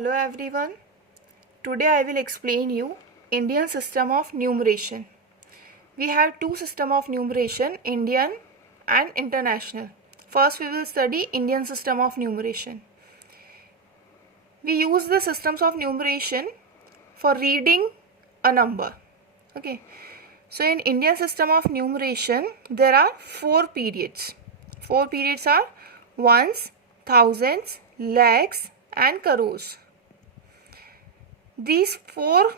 Hello everyone. Today I will explain you Indian system of numeration. We have two system of numeration, Indian and international. First we will study Indian system of numeration. We use the systems of numeration for reading a number. Okay. So in Indian system of numeration there are four periods. Four periods are ones, thousands, lakhs and crores. These four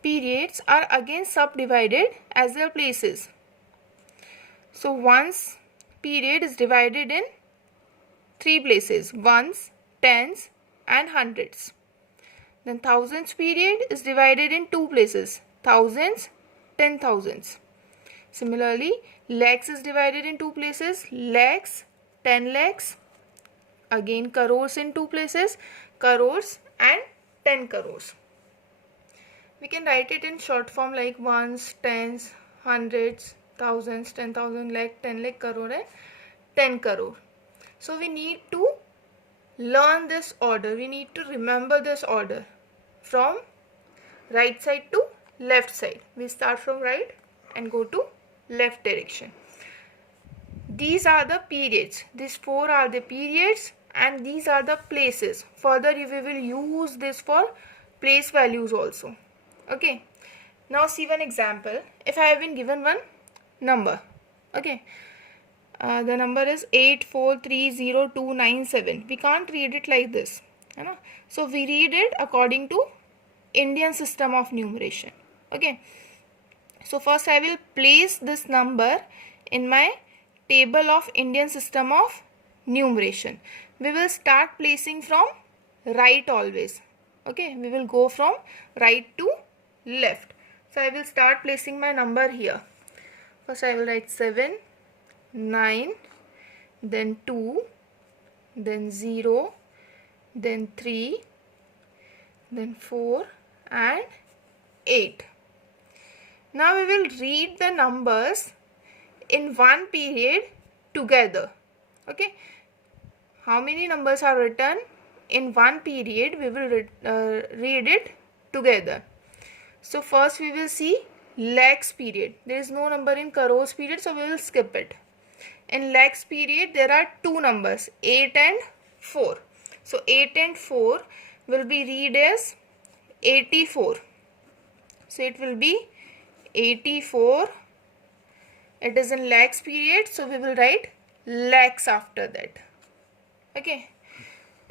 periods are again subdivided as their places. So ones period is divided in three places: ones, tens and hundreds. Then thousands period is divided in two places: thousands, 10,000s. Similarly, lakhs is divided in two places: lakhs, 10 lakhs. Again crores in two places: crores and 10 crores. We can write it in short form like ones, tens, hundreds, thousands, 10,000, lakh, 10 lakh, crore and 10 crore. So we need to learn this order. We need to remember this order from right side to left side. We start from right and go to left direction. These are the periods. These four are the periods and these are the places. Further we will use this for place values also. Okay. Now see one example. If I have been given one number. Okay. The number is 8430297. We can't read it like this. So we read it according to Indian system of numeration. Okay. So first I will place this number in my table of Indian system of numeration. We will start placing from right always. Okay, we will go from right to left. So I will start placing my number here. First I will write 7, 9, then 2, then 0, then 3, then 4 and 8. Now we will read the numbers in one period together. Okay, how many numbers are written in one period? We will read it together. So first we will see lakhs period. There is no number in crores period, so we will skip it. In lakhs period there are two numbers, 8 and 4. So 8 and 4 will be read as 84. So it will be 84. It is in lakhs period, so we will write lakhs after that. Okay.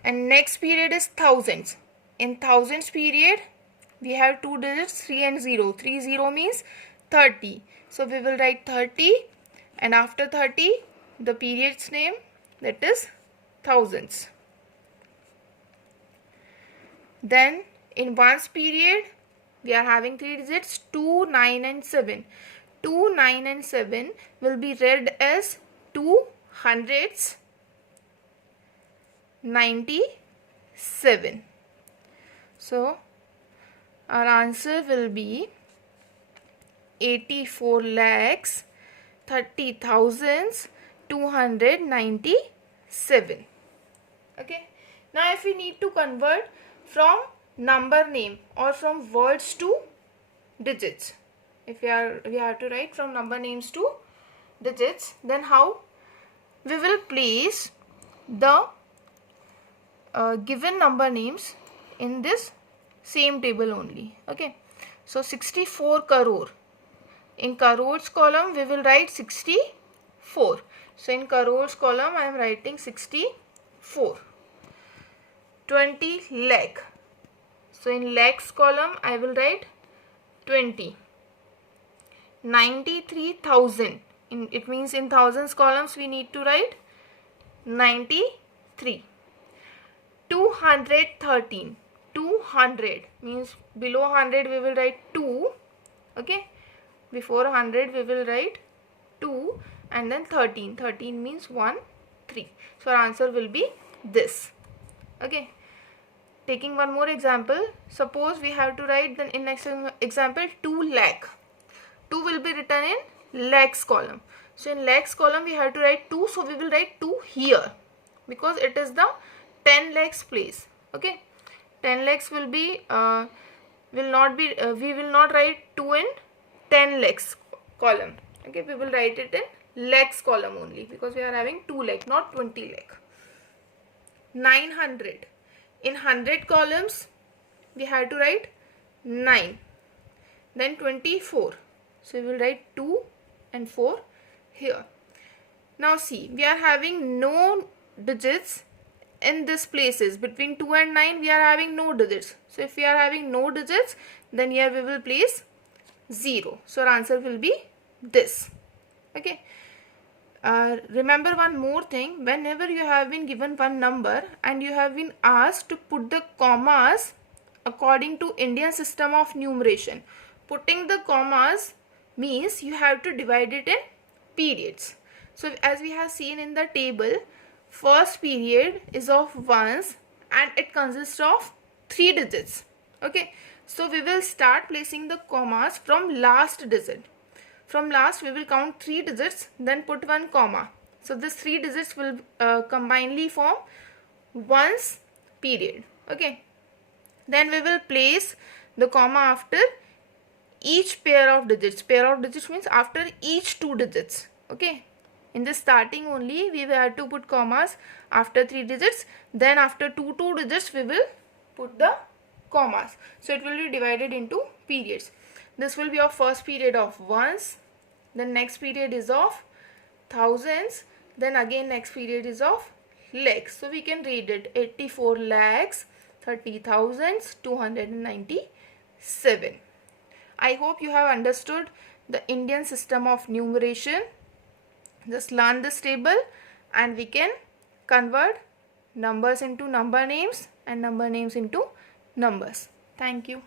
And next period is thousands. In thousands period, we have two digits, 3 and 0. 30 means 30. So we will write 30 and after 30, the period's name, that is thousands. Then in ones period, we are having three digits, 2, 9 and 7. 2, 9 and 7 will be read as 2 hundreds 97. So our answer will be 84 lakhs 30,297. Okay. Now if we need to convert from number name or from words to digits, if we have to write from number names to digits, then how? We will place the given number names in this same table only. Okay. So 64 crore. In crores column we will write 64. So in crores column I am writing 64. 20 lakh. So in lakhs column I will write 20. 93,000. It means in thousands columns we need to write 93. 213. 200 means below 100 we will write 2. Okay. Before 100 we will write 2 and then 13. 13 means 1, 3. So our answer will be this. Okay. Taking one more example. Suppose we have to write then in next example 2 lakh. 2 will be written in lakhs column. So in lakhs column we have to write 2. So we will write 2 here because it is the 10 lakhs place. Okay. 10 lakhs will be we will not write 2 in 10 lakhs column. Okay, we will write it in lakhs column only, because we are having 2 lakh, not 20 lakh. 900, in 100 columns we have to write 9, then 24, so we will write 2 and 4 here. Now see, we are having no digits in this places. Between 2 and 9 we are having no digits. So if we are having no digits, then here we will place 0. So our answer will be this. Okay. Remember one more thing, whenever you have been given one number and you have been asked to put the commas according to Indian system of numeration, putting the commas means you have to divide it in periods. So as we have seen in the table, first period is of ones and it consists of 3 digits. Okay, so we will start placing the commas from last digit. From last we will count 3 digits, then put 1 comma. So this 3 digits will combinedly form ones period. Okay, then we will place the comma after each pair of digits. Pair of digits means after each 2 digits. Okay, in the starting only we will have to put commas after 3 digits, then after 2 digits we will put the commas. So it will be divided into periods. This will be our first period of ones, then next period is of thousands, then again next period is of lakhs. So we can read it 84 lakhs 30,297. I hope you have understood the Indian system of numeration. Just learn this table and we can convert numbers into number names and number names into numbers. Thank you.